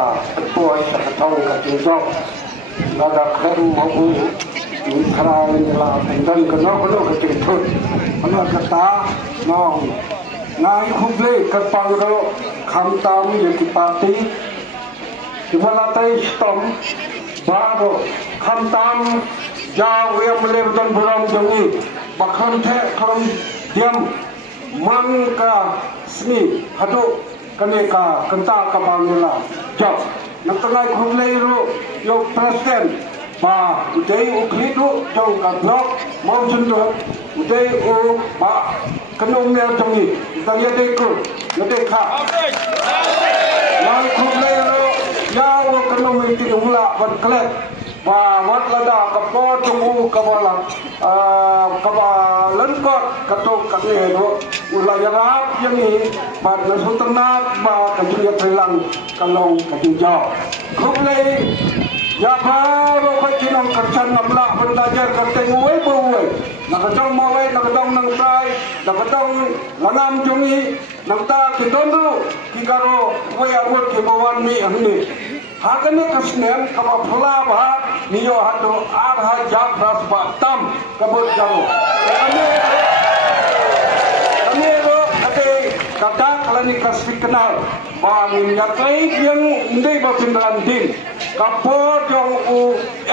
ba boy sa katong katingok nada khem mau ni khara ni la dan ka no katingthut ana kata no ngai khuble ka pangro kham tam ye ki party Kibalatai stom baru khantam jauh yang melirdan buram jongi bakhan the karam diam mangka sni hadu kaneka kenta kabangila job nakalai khumlei ru yo president ba udai uklidu jong ka blok mau jundu udai u ba kanong ne jongi tanya deku yade kha nang khumlei ru ya wo kanu miti umla ban klet ba wat lada kapo tungu kabala kabalan ko kato kane do ula yarap yani ba nasutnat ba kajuya trilang kalong katinjaw khublei ya ba ro ka kinong karchan namla ban dajar karte nguwe buwe nakadong mawe nakadong nang trai nakadong lanam jungi nangta kindondo kikaro we awot ke bawan mi ahni hakane kasnen kaba phula ba niyo hado agha jabras ba tam kabot jaro ane ro ate kata kalani kasfi kenal ba min yakai yang ndai ba tindan din kapor jong u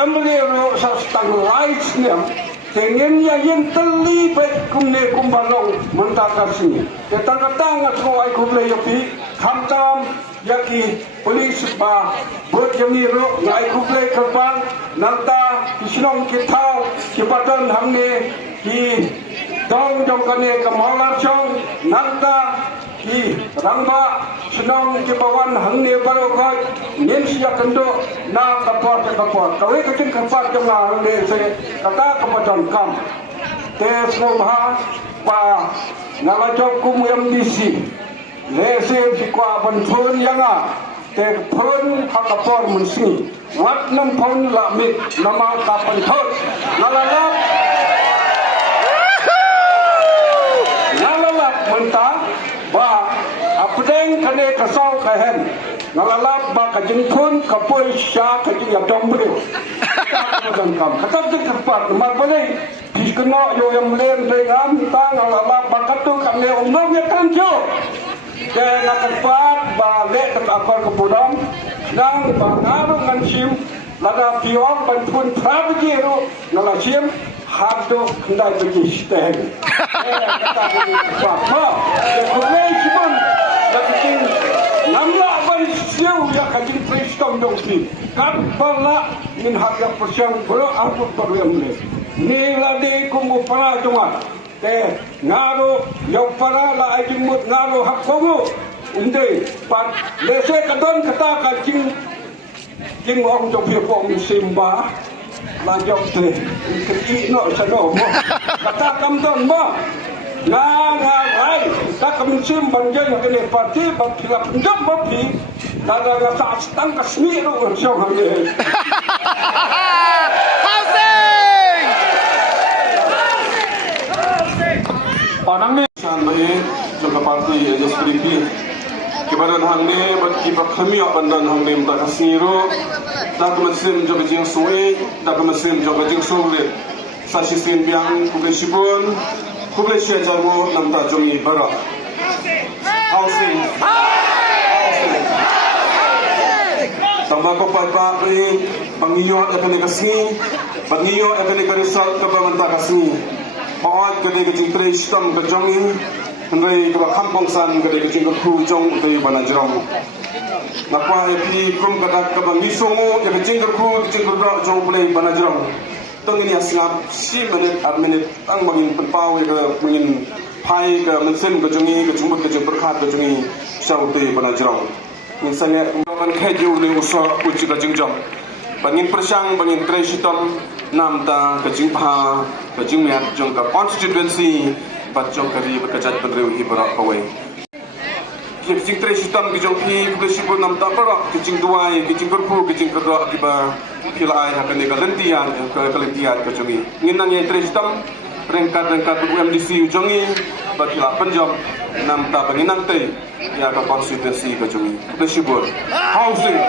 emle ro sa stang rights nem tengen ya yen teli baik kumne kumbalong mentakasi tetang katang atko ai kumle yopi khamtam yaki polis ba bot yami ro ngai kumle kapang nanta kisnong kitau kibadan hamne ki dong jong kane kamalar chong nanta ki rangba senong kibawan hangne barokoi nensia kendo na kapor kawe katin kapar jong hangne se kata kapadan kam te smomha pa ngalajok kum MDC lese sikwa ban phun yanga te phun hakapor munsi wat nam phun la mit nama kapan thot nalalap menta ba apdeng kane kasau kahen nalalap ba kajing phun kapoi sha kajing yadong brio kadan kam katak tepat mar balai diskeno yo yang len dengan tang nalalap ba katu kane umno ya kanjo ke nakapat ba le tak akor kepudam nang ba ngaru ngansim laga piong ban phun prabiru nalasim hado kendai bagi steng kata ni apa kulai cuman yakin namla ban siu ya kajing prestom dongsi kan bala min hak yang persiang bro aku perlu yang ni nilade kumu para cuma ngaro yang para la ajing mut ngaro hak komu unde pat lese kadon kata kajing king ong jong phi pong simba lanjut tu, kiri no sano mo, kata kamdon mo, ngai, kata kamsim banjai yang kene parti, bangkila penjam bapi, nada saat stang kasmi no ursong hamil. Housing. Panang ni sanai juga parti SPDP. Kibaran hangne bagi berkami abandan hangne mta kasiro dak mesin joga jing suwe dak mesin joga jing suwe sa sistem biang kuble sibun kuble sia jarmo namta jomi bara housing tambah ko pa bangiyo akan kasi bangiyo akan result ka bamanta kasi paat kene jing prestam ka jongin Henry keba kampung san kede kecing kerku jong utai banajrong. Napa epi kum kata keba misongo ya kecing kerku jong utai banajrong. Tong ini asingap 10 minit 8 menit tang bangin penpau ke bangin pai ke mensen ke jongi ke jumbut ke berkat ke jongi sa utai banajrong. Misalnya kan keju le usa uci ke jengjong. Bangin persang bangin tresitom namta ke jingpa ke jingmiat jong ke constituency Bacong kari berkejat penderiu ibarat kawai. Kecing tres hitam kecing pi kebesipun nam tak perak kecing duai kecing kerpu kecing kedua akibat kilai akan dekalentian kelentian kecengi. Nginang yang tres hitam rengkat UMDC ujongi bakila penjom nam ta banginang te ya ka konstitusi ka jongi. Housing